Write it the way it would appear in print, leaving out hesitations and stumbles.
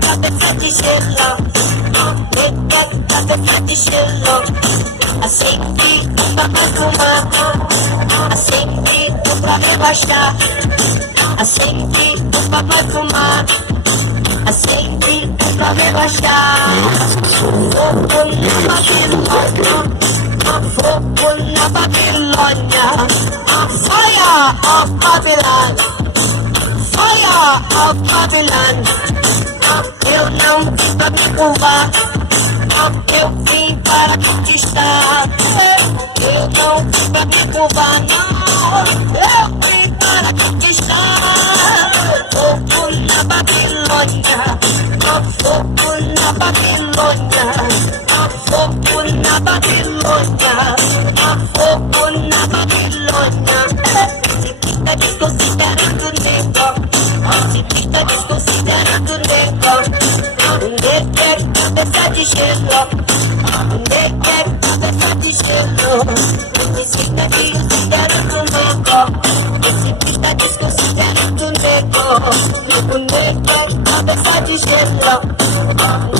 cabeça de gelo. Cabeça de gelo. Aceite pra fumar. Aceite pra rebaixar. Aceite pra fumar. Aceite pra rebaixar. Fogo na Babilônia. Fogo na Babilônia. Fire of Babylon. Fire of Babylon. Eu não vim pra me curvar. Eu vim para conquistar. Eu não vim pra me curvar, não. Eu vim para conquistar. Fogo na Babilônia. Fogo na Babilônia. Fogo na Babilônia. Fogo na Babilônia. Se fica desconsiderando o nego. Se fica desconsiderando o nego. Cabeça de gelo. Cabeça de gelo. Se fica desconsiderando o nego. Se fica desconsiderando o nego. O nego é cabeça de gelo.